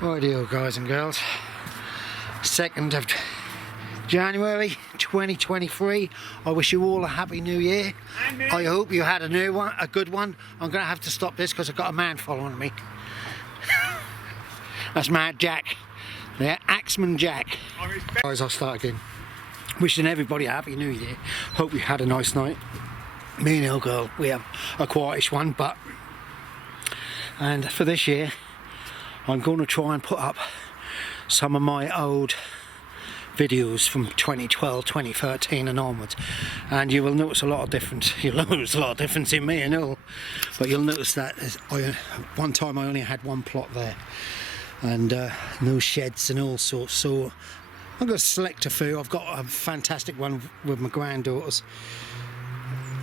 Rightio guys and girls, 2nd of January 2023. I wish you all a happy new year. I hope you had a good one. I'm going to have to stop this because I've got a man following me. That's Mad Jack. Yeah, Axeman Jack. Guys, I'll start again. Wishing everybody a happy new year. Hope you had a nice night. Me and Girl, we have a quietish one, and for this year I'm going to try and put up some of my old videos from 2012, 2013 and onwards, and you will notice a lot of difference. You'll notice a lot of difference in me and all, but you'll notice that one time I only had one plot there and no sheds and all sorts, so I'm going to select a few. I've got a fantastic one with my granddaughters,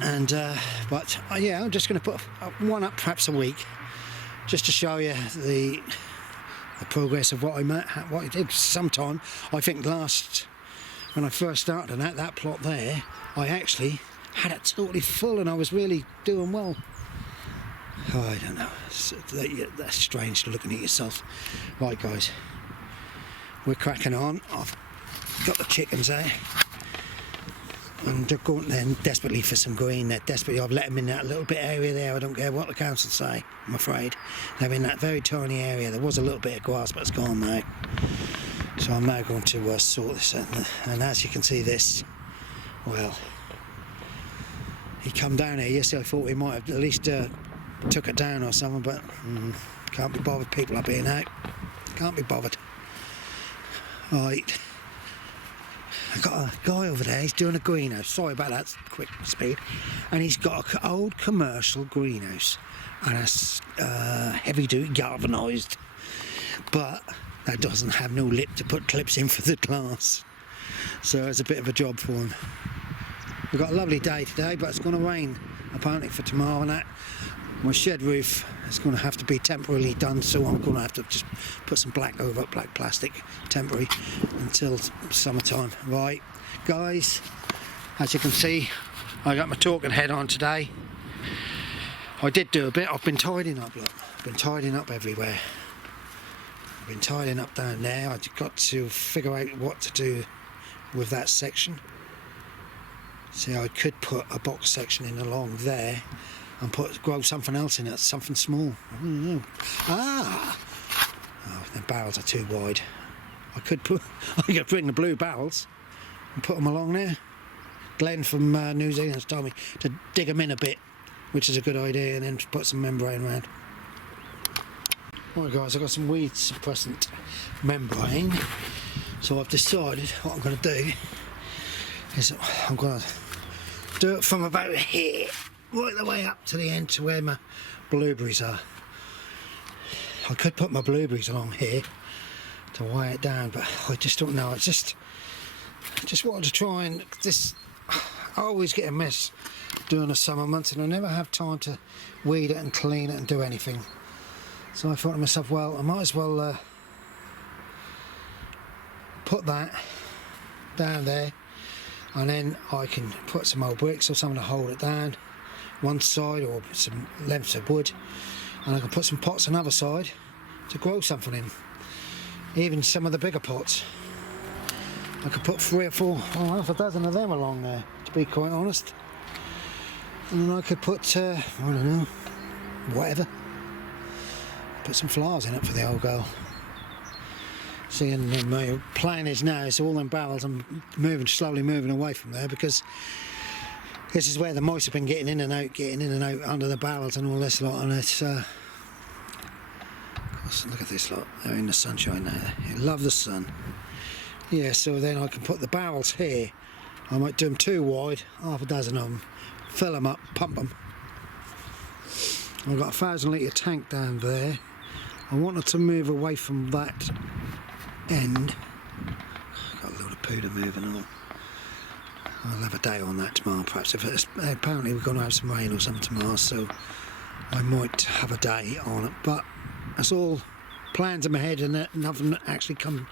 and yeah, I'm just going to put one up perhaps a week just to show you the progress of what I did. Sometime, I think when I first started on that plot there, I actually had it totally full and I was really doing well. Oh, I don't know, that's strange looking at yourself. Right guys, we're cracking on. I've got the chickens there and they're going then desperately for some green. They're desperately, I've let them in that little bit area there. I don't care what the council say, I'm afraid. They're in that very tiny area. There was a little bit of grass but it's gone now, so I'm now going to sort this out. And as you can see, this, well, he come down here yesterday. I thought he might have at least took it down or something, but can't be bothered. People up here now, can't be bothered. Right, I've got a guy over there, he's doing a greenhouse. Sorry about that quick speed. And he's got an old commercial greenhouse and it's heavy duty galvanised, but that doesn't have no lip to put clips in for the glass, so it's a bit of a job for him. We've got a lovely day today, but it's going to rain apparently for tomorrow, and that my shed roof is going to have to be temporarily done, so I'm going to have to just put some black plastic temporary until summertime. Right guys, as you can see, I got my talking head on today. I did do a bit. I've been tidying up, look. I've been tidying up everywhere. I've been tidying up down there. I've got to figure out what to do with that section. See, I could put a box section in along there and grow something else in it, something small. I don't know. Oh, the barrels are too wide. I could bring the blue barrels and put them along there. Glenn from New Zealand told me to dig them in a bit, which is a good idea, and then put some membrane around. Right guys, I've got some weed suppressant membrane, so I've decided what I'm going to do is I'm going to do it from about here right the way up to the end to where my blueberries are. I could put my blueberries along here to weigh it down, but I just don't know. I just wanted to try and I always get a mess during the summer months and I never have time to weed it and clean it and do anything. So I thought to myself, well, I might as well put that down there, and then I can put some old bricks or something to hold it down one side, or some lengths of wood, and I can put some pots on the other side to grow something in. Even some of the bigger pots, I could put 3 or 4 or half a dozen of them along there, to be quite honest. And then I could put I don't know, whatever, put some flowers in it for the old girl. See, and my plan is now is all them barrels I'm slowly moving away from there, because this is where the mice have been getting in and out under the barrels and all this lot, and it's look at this lot, they're in the sunshine now. They love the sun. Yeah, so then I can put the barrels here. I might do them 2 wide, half a dozen of them, fill them up, pump them. I've got a 1,000 litre tank down there. I wanted to move away from that end. Got a load of poo to move and all. I'll have a day on that tomorrow perhaps. Apparently we're going to have some rain or something tomorrow, so I might have a day on it. But that's all plans in my head and nothing actually come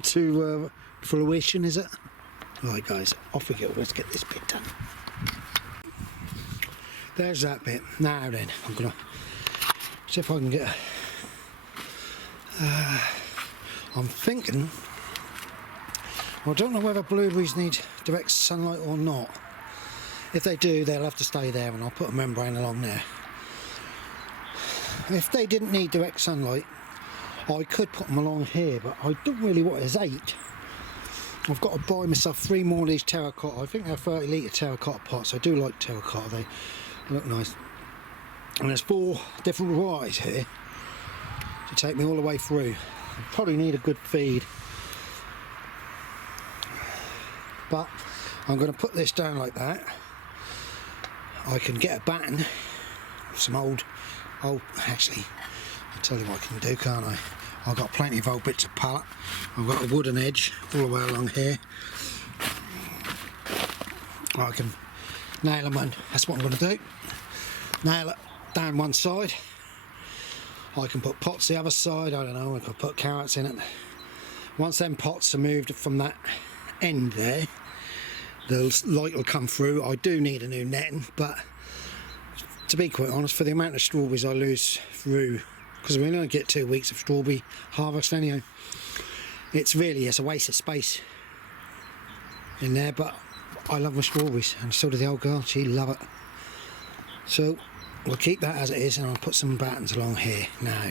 to fruition, is it? Right guys, off we go. Let's get this bit done. There's that bit. Now then, I'm going to see if I can get I'm thinking, I don't know whether blueberries need direct sunlight or not. If they do, they'll have to stay there, and I'll put a membrane along there. If they didn't need direct sunlight, I could put them along here, but I don't really want it as 8. I've got to buy myself 3 more of these terracotta. I think they're 30 litre terracotta pots. I do like terracotta, they look nice. And there's 4 different varieties here to take me all the way through. I probably need a good feed, but I'm going to put this down like that. I can get a batten, some old, actually, I'll tell you what I can do, can't I? I've got plenty of old bits of pallet. I've got a wooden edge all the way along here. I can nail them in. That's what I'm going to do. Nail it down one side. I can put pots the other side. I don't know, I could put carrots in it. Once them pots are moved from that end there, the light will come through. I do need a new netting, but to be quite honest, for the amount of strawberries I lose through, because we only get 2 weeks of strawberry harvest anyhow, it's a waste of space in there. But I love my strawberries, and so does the old girl. She love it. So we'll keep that as it is, and I'll put some battens along here now.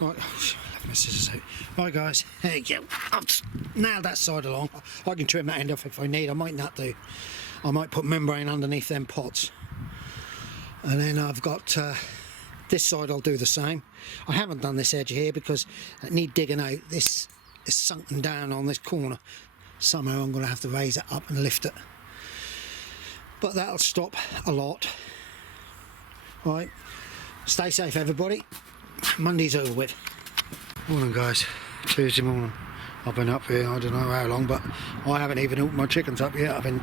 Right, I left my scissors out. Right guys, there you go. I've nailed that side along. I can trim that end off if I need. I might not do. I might put membrane underneath them pots. And then I've got this side, I'll do the same. I haven't done this edge here because I need digging out. This is sunken down on this corner. Somehow I'm going to have to raise it up and lift it. But that'll stop a lot. Right, stay safe everybody. Monday's over with. Morning guys, Tuesday morning. I've been up here, I don't know how long, but I haven't even opened my chickens up yet. I've been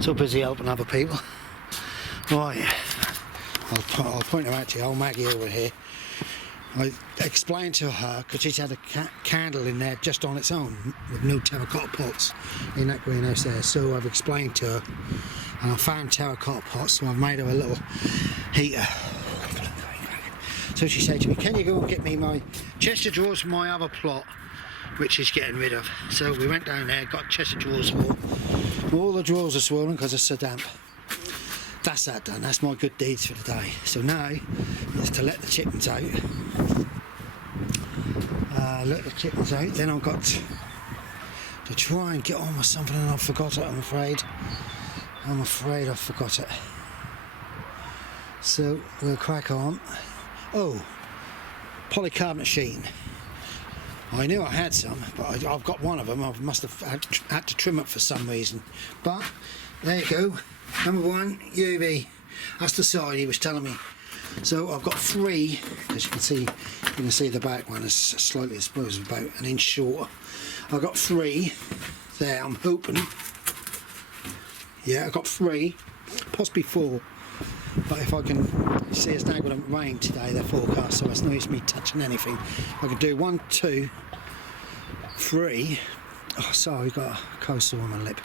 so busy helping other people. Right, I'll point her out to you, old Maggie over here. I explained to her, because she's had a candle in there just on its own with no terracotta pots in that greenhouse there. So I've explained to her, and I found terracotta pots, so I've made her a little heater. So she said to me, can you go and get me my chest of drawers from my other plot, which is getting rid of. So we went down there, got a chest of drawers full. All the drawers are swollen because it's so damp. That's that done. That's my good deeds for the day. So now is to let the chickens out. Let the chickens out. Then I've got to try and get on with something, and I forgot it. I'm afraid I forgot it. So we'll crack on. Oh, polycarbonate sheeting. I knew I had some, but I've got one of them. I must have had to trim it for some reason. But there you go. Number 1, UV. That's the side he was telling me. So I've got 3, as you can see the back one is slightly, I suppose, about an inch shorter. I've got 3 there, I'm hoping. Yeah, I've got 3, possibly 4. But if I can see, it's now going to rain today, the forecast, so it's no use me touching anything. I could do 1, 2, 3. Oh, sorry, I've got a coastal on my lip.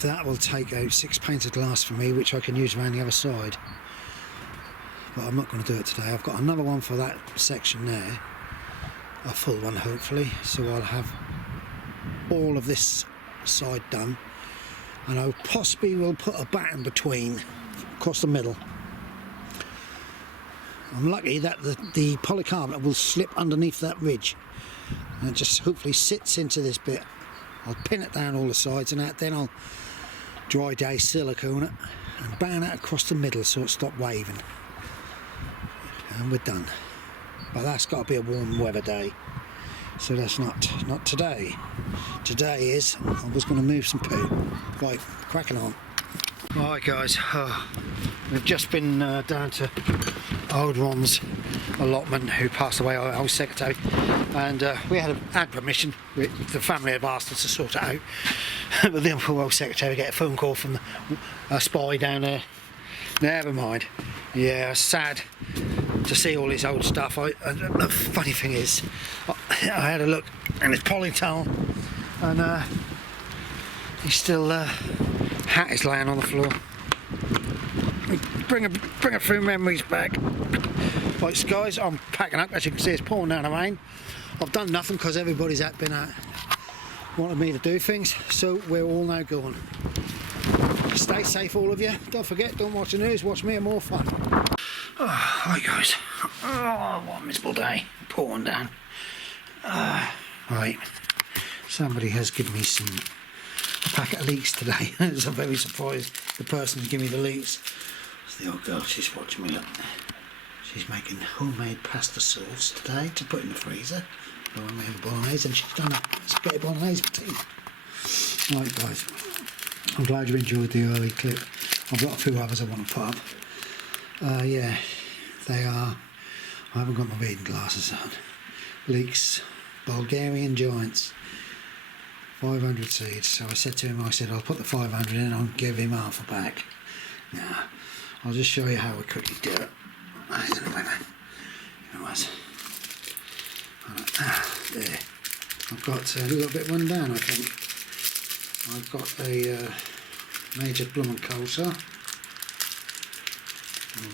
That will take out 6 panes of glass for me, which I can use around the other side. But I'm not going to do it today. I've got another one for that section there, a full one hopefully, so I'll have all of this side done. And I possibly will put a batten between, across the middle. I'm lucky that the polycarbonate will slip underneath that ridge, and it just hopefully sits into this bit. I'll pin it down all the sides and that, then I'll dry day silicone it and batten it across the middle so it stops waving. And we're done. But that's got to be a warm weather day. So that's not today. Today is, I was going to move some poo. Right, cracking on. Alright guys, we've just been down to old Ron's allotment, who passed away, our old secretary, and we had permission. The family had asked us to sort it out, but the poor old secretary get a phone call from a spy down there. Never mind. Yeah, sad to see all his old stuff. The funny thing is, I had a look, and it's polytunnel, and he's still hat is laying on the floor. Bring a few memories back. Right, so guys, I'm packing up. As you can see, it's pouring down the rain. I've done nothing because everybody's been out wanted me to do things, so we're all now going. Stay safe, all of you. Don't forget, don't watch the news, watch me and more fun. Oh, right guys. Oh, what a miserable day. Pouring down. Right. Somebody has given me a packet of leeks today. I'm very surprised the person who gave me the leeks. It's the old girl, she's watching me, look. She's making homemade pasta sauce today to put in the freezer. I'm making bolognese, and she's done a spaghetti bolognese for tea. Right guys, I'm glad you enjoyed the early clip. I've got a few others I want to put up. Yeah, they are, I haven't got my reading glasses on. Leeks, Bulgarian Giants, 500 seeds. So I said to him, I said I'll put the 500 in and I'll give him half a pack. Now, I'll just show you how we quickly do it. I don't know whether it was. There. I've got a little bit run down, I think. I've got a Major Blum and Coulter,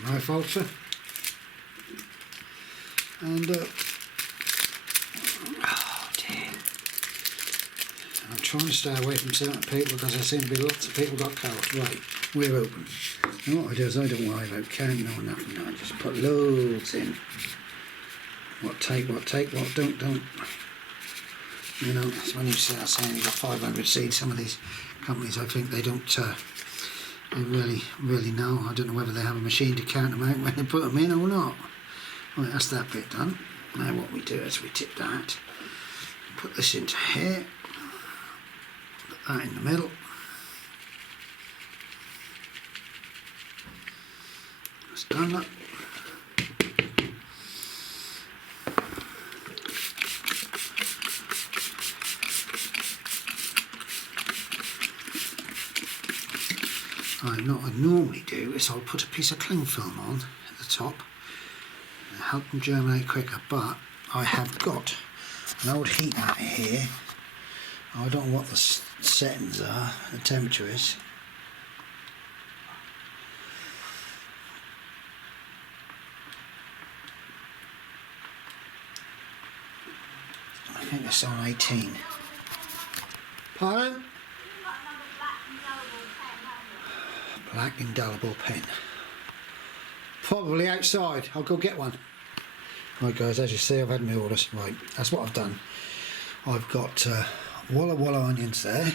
knife ulcer, and oh dear. And I'm trying to stay away from certain people because there seem to be lots of people got cold. Right, we're open. And what I do is I don't worry about counting or nothing. I just put loads in. What take, what don't. You know, it's when you start saying you've got 500 seeds, some of these companies, I think they don't they really know. I don't know whether they have a machine to count them out when they put them in or not. Right, that's that bit done. Now what we do is we tip that, put this into here, put that in the middle. That's done that. What I normally do is I'll put a piece of cling film on at the top and help them germinate quicker, but I have got an old heat mat here. I don't know what the settings are, the temperature is. I think it's on 18. Pardon? Black indelible pen. Probably outside. I'll go get one. Right guys, as you see, I've had my orders. Right, that's what I've done. I've got Walla Walla onions there.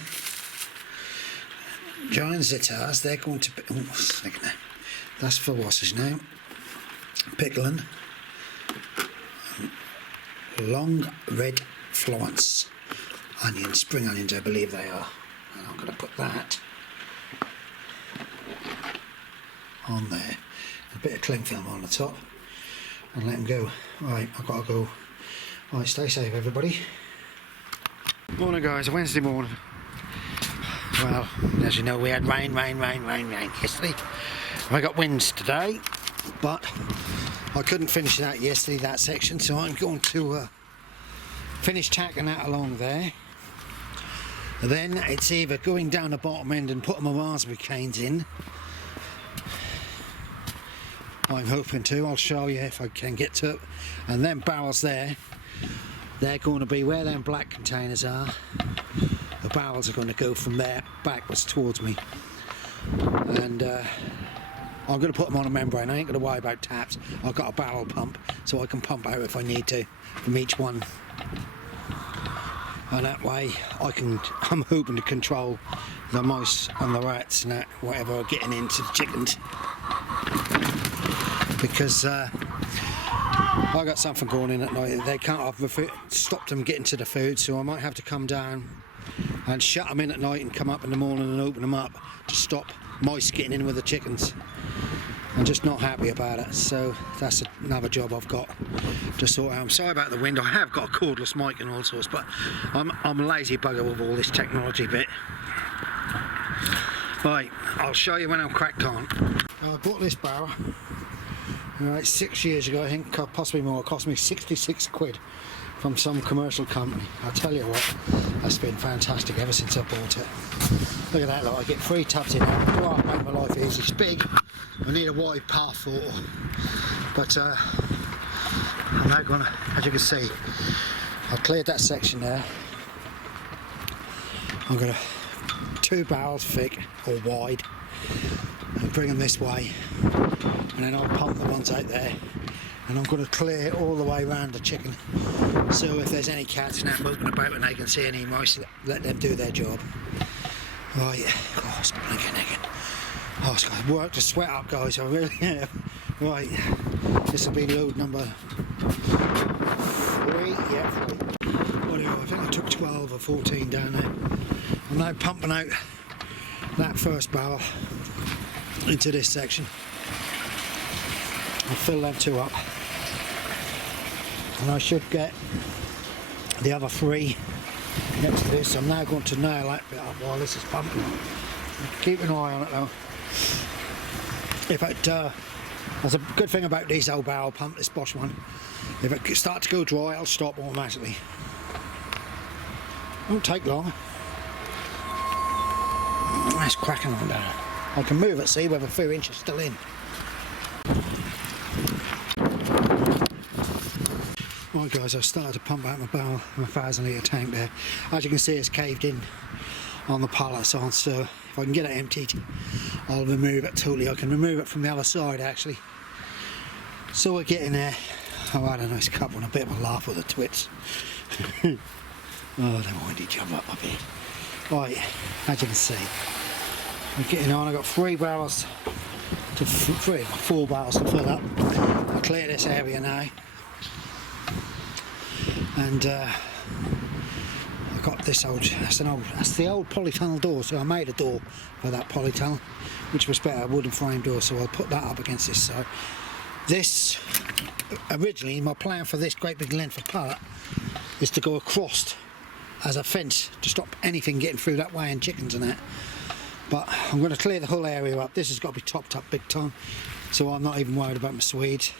Giant zitars, they're going to be... Oh, that's for what's his name? Pickling. Long red Florence onions, spring onions I believe they are. And I'm going to put that on there, a bit of cling film on the top, and let them go. Right, I've got to go. Right, stay safe everybody. Morning guys, Wednesday morning. Well, as you know, we had rain yesterday. I got winds today, but I couldn't finish that yesterday, that section, so I'm going to finish tacking that along there. Then it's either going down the bottom end and putting my raspberry canes in. I'm hoping to. I'll show you if I can get to it. And then barrels there, they're going to be where them black containers are. The barrels are going to go from there backwards towards me. And I'm going to put them on a membrane. I ain't going to worry about taps. I've got a barrel pump so I can pump out if I need to from each one. And that way I'm hoping to control the mice and the rats and that, whatever are getting into the chickens. Because I got something going in at night. They can't have stopped them getting to the food, so I might have to come down and shut them in at night and come up in the morning and open them up to stop mice getting in with the chickens. I'm just not happy about it, so that's another job I've got to sort out. I'm sorry about the wind. I have got a cordless mic and all sorts, but I'm a lazy bugger with all this technology bit. Right, I'll show you when I'm cracked on. I bought this barrel. Right, 6 years ago, I think, possibly more. It cost me 66 quid from some commercial company. I'll tell you what, that's been fantastic ever since I bought it. Look at that, look, I get 3 tubs in it. I make my life easy. It's big. I need a wide path for, but I'm now going to, as you can see, I've cleared that section there. I'm going to 2 barrels thick or wide and bring them this way, and then I'll pump the ones out there, and I'm going to clear all the way around the chicken, so if there's any cats now moving about and they can see any mice, let them do their job. Right, oh, it's blinking again. Oh, it's got work to sweat up, guys, I really have. Right, this will be load number 3, yeah, 3. Whatever, I think I took 12 or 14 down there. I'm now pumping out that first barrel into this section. I'll fill them 2 up, and I should get the other 3 next to this. I'm now going to nail that bit up while this is pumping. Keep an eye on it though. If it, that's a good thing about these old barrel pump, this Bosch one. If it starts to go dry, it'll stop automatically. Won't take long. It's cracking on down. I can move it, see whether 4 inches still in. Right guys, I've started to pump out my barrel, my 1,000 litre tank there. As you can see, it's caved in on the pallets on, so if I can get it emptied, I'll remove it totally. I can remove it from the other side actually. So we're getting there. Oh, I had a nice couple and a bit of a laugh with the twits. Oh, they wind each other up here. Right, as you can see, we're getting on. I've got 4 barrels to fill up. I'll clear this area now. And I've got this that's the old polytunnel door, so I made a door for that polytunnel, which was better, a wooden frame door, so I'll put that up against this side. This, originally, my plan for this great big length of pallet is to go across as a fence to stop anything getting through that way and chickens and that. But I'm going to clear the whole area up. This has got to be topped up big time, so I'm not even worried about my Swedes.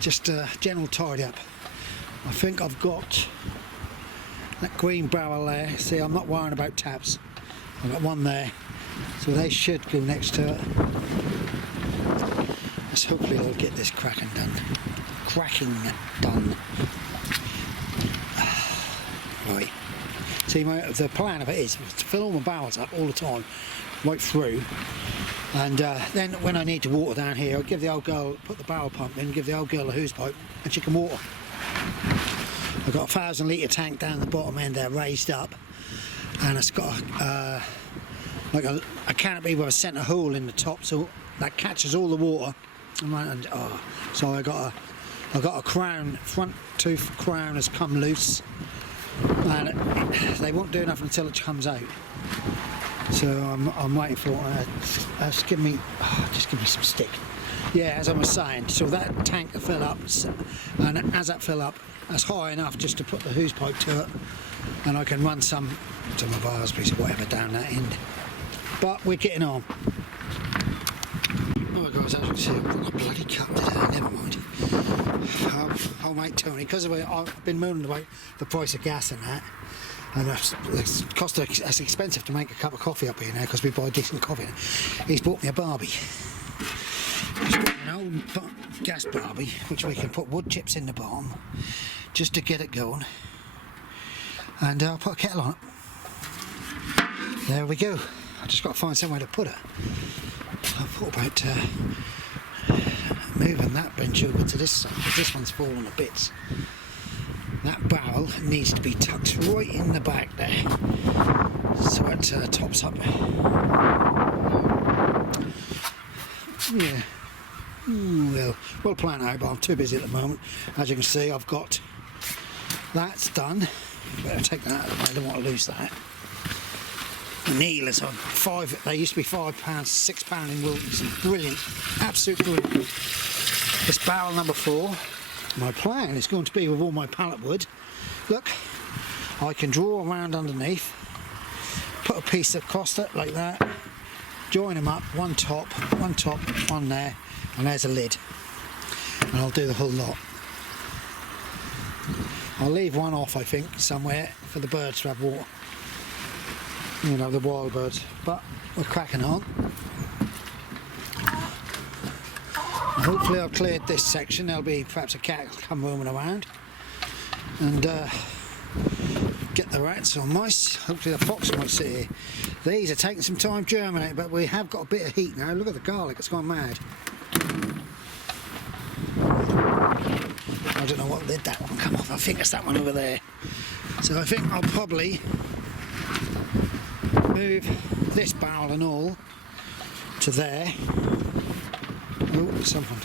Just a general tidy up. I think I've got that green barrel there. See, I'm not worrying about taps. I've got one there, so they should go next to it. Let's hopefully I'll get this cracking done. Right. See, the plan of it is to fill all my barrels up all the time, right through. And then when I need to water down here, I'll give the old girl, put the barrel pump in, give the old girl a hose pipe, and she can water. I've got a 1,000 litre tank down the bottom end there, raised up, and it's got like a canopy with a centre hole in the top, so that catches all the water. So I got a crown, front tooth crown has come loose, and they won't do nothing until it comes out. So I'm waiting for it. Just give me some stick. Yeah, as I was saying, so that tank will fill up, and as that fill up, that's high enough just to put the hose pipe to it, and I can run some of ours, piece of whatever down that end. But we're getting on. Alright guys, as you can see, I've got a bloody cut today, never mind. I'll mate Tony, because I've been moaning about the price of gas and that. And it's expensive to make a cup of coffee up here now because we buy decent coffee. He's bought me a Barbie. He's bought me an old gas Barbie, which we can put wood chips in the bottom just to get it going. And I'll put a kettle on it. There we go. I just got to find somewhere to put it. I thought about moving that bench over to this side, because this one's falling to bits. That barrel needs to be tucked right in the back there, so it tops up. Yeah. Well, we'll plan out, but I'm too busy at the moment. As you can see, I've got that's done. Better take that out of the way, I don't want to lose that. The Neil is on they used to be £5, £6 in Wilton's. Brilliant, absolute brilliant. This barrel number 4. My plan is going to be with all my pallet wood. Look, I can draw around underneath, put a piece across it like that, join them up, one top, one there, and there's a lid. And I'll do the whole lot. I'll leave one off, I think, somewhere for the birds to have water. You know, the wild birds. But we're cracking on. Hopefully I've cleared this section. There'll be perhaps a cat come roaming around and get the rats or mice. Hopefully the fox won't sit here. These are taking some time germinating, but we have got a bit of heat now. Look at the garlic, it's gone mad. I don't know what lid that one come off. I think it's that one over there. So I think I'll probably move this barrel and all to there. Oh, someone.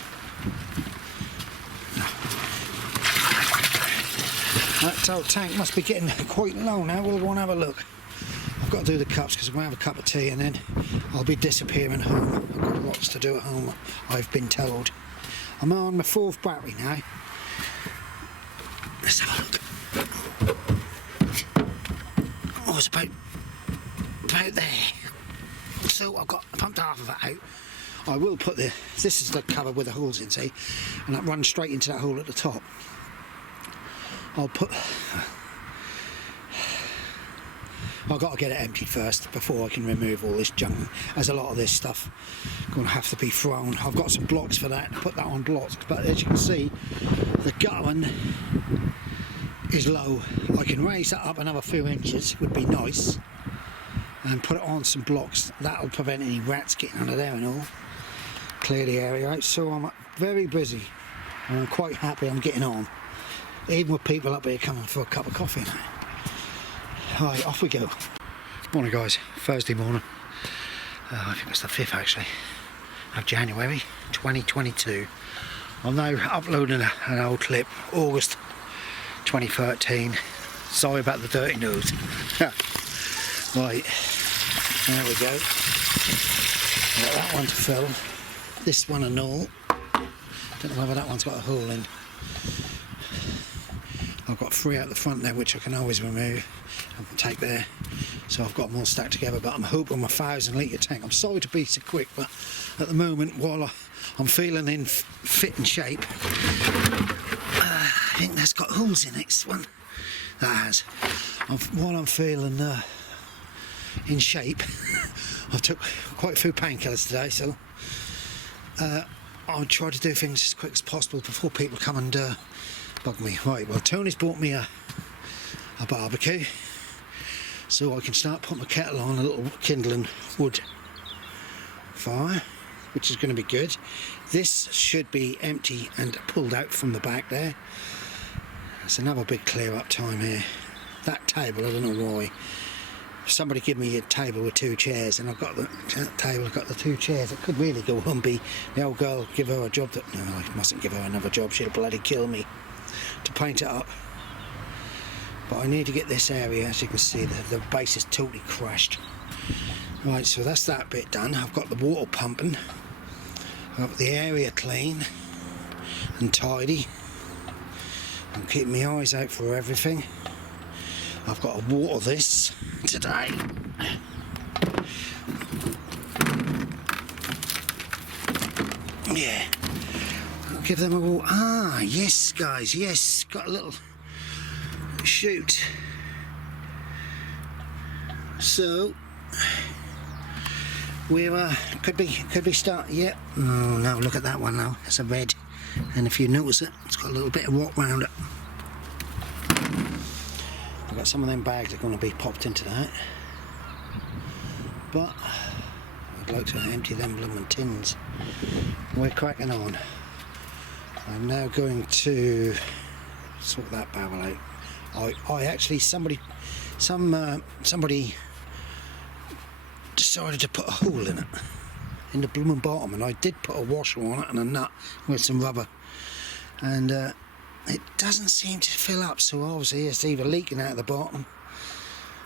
That old tank must be getting quite low now. We'll go and have a look. I've got to do the cups because I'm going to have a cup of tea and then I'll be disappearing home. I've got lots to do at home, I've been told. I'm on my 4th battery now. Let's have a look. Oh, it's about there. So I've pumped half of it out. I will put this is the cover with the holes in, see, and that runs straight into that hole at the top. I've got to get it emptied first before I can remove all this junk, as a lot of this stuff going to have to be thrown. I've got some blocks for that, put that on blocks, but as you can see the guttering is low. I can raise that up another few inches, would be nice, and put it on some blocks. That'll prevent any rats getting under there and all. Clear the area out. So I'm very busy and I'm quite happy I'm getting on, even with people up here coming for a cup of coffee now. Right, off we go. Morning guys, Thursday morning. I think it's the 5th actually of January 2022. I'm now uploading an old clip, August 2013. Sorry about the dirty nose. Right, there we go. Got that one to fill. This one and all. Don't know whether that one's got a hole in. I've got 3 out the front there which I can always remove and take there. So I've got them all stacked together, but I'm hoping my 1,000 litre tank. I'm sorry to be so quick, but at the moment while I'm feeling in fit and shape, I think that's got holes in it, this one. That has. While I'm feeling in shape, I've took quite a few painkillers today, so I'll try to do things as quick as possible before people come and bug me. Right, well Tony's bought me a barbecue, so I can start putting my kettle on, a little kindling wood fire, which is going to be good. This should be empty and pulled out from the back there. It's another big clear up time here. That table, I don't know why. Somebody give me a table with 2 chairs, and I've got the table, I've got the 2 chairs. It could really go humpy. The old girl, give her a job that, no, I mustn't give her another job, she'll bloody kill me, to paint it up. But I need to get this area, as you can see, the base is totally crashed. Right, so that's that bit done. I've got the water pumping. I've got the area clean and tidy. I'm keeping my eyes out for everything. I've got to water this today. Yeah. I'll give them a water. Ah, yes, guys, yes. Got a little shoot. So we're could be start. Yeah. Oh no, look at that one now. It's a red, and if you notice it, it's got a little bit of rot round it. I've got some of them bags that are going to be popped into that, but I'd like to empty them blooming tins. We're cracking on. I'm now going to sort that barrel out. I actually somebody decided to put a hole in it, in the blooming bottom, and I did put a washer on it and a nut with some rubber, and it doesn't seem to fill up, so obviously it's either leaking out the bottom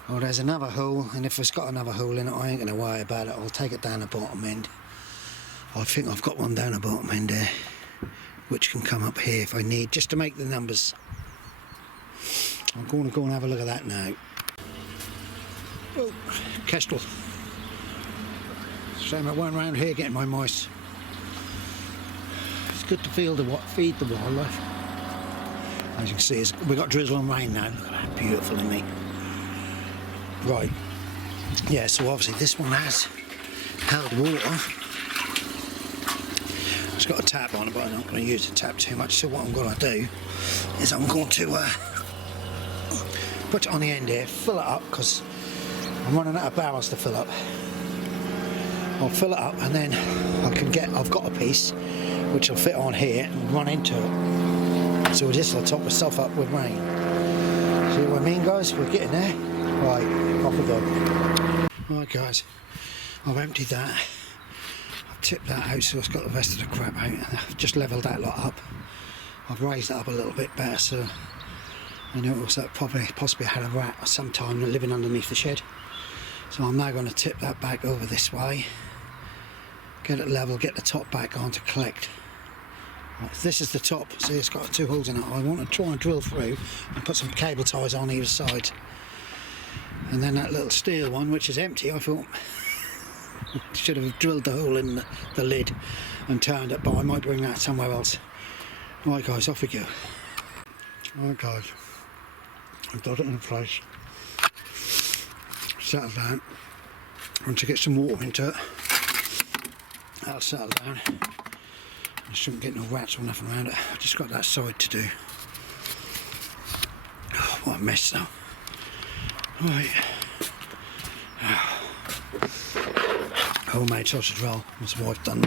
or there's another hole, and if it's got another hole in it I ain't going to worry about it. I'll take it down the bottom end. I think I've got one down the bottom end there which can come up here if I need, just to make the numbers. I'm going to go and have a look at that now. Oh, Kestrel. Shame I weren't around here getting my mice. It's good to feed the wildlife. As you can see, we've got drizzle and rain now. Look at that, beautiful, isn't it? Right. Yeah, so obviously this one has held water. It's got a tap on it, but I'm not going to use the tap too much. So what I'm going to do is I'm going to put it on the end here, fill it up, because I'm running out of barrels to fill up. I'll fill it up and then I've got a piece which will fit on here and run into it. So this will top itself up with rain. See what I mean, guys? We're getting there. Right, off we go. Right, guys, I've emptied that. I've tipped that out so it's got the rest of the crap out. And I've just levelled that lot up. I've raised it up a little bit better so I know it was possibly had a rat at some time living underneath the shed. So I'm now going to tip that back over this way. Get it level, get the top back on to collect. Right, this is the top, see it's got 2 holes in it. I want to try and drill through and put some cable ties on either side. And then that little steel one, which is empty, I thought should have drilled the hole in the lid and turned it, but I might bring that somewhere else. Right guys, off we go. Right guys, I've got it in place. Settle down. Once you get some water into it, that'll settle down. I shouldn't get no rats or nothing around it. I've just got that side to do. Oh, what a mess though. Right. Homemade sausage roll. That's what I've done.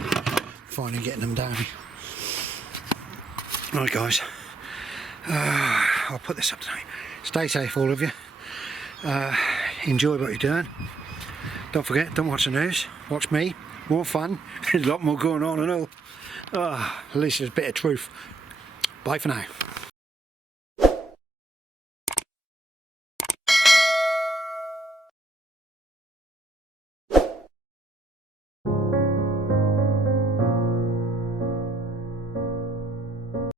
Finally getting them down. Right guys. I'll put this up tonight. Stay safe all of you. Enjoy what you're doing. Don't forget, don't watch the news. Watch me. More fun. There's a lot more going on and all. At least there's a bit of truth. Bye for now.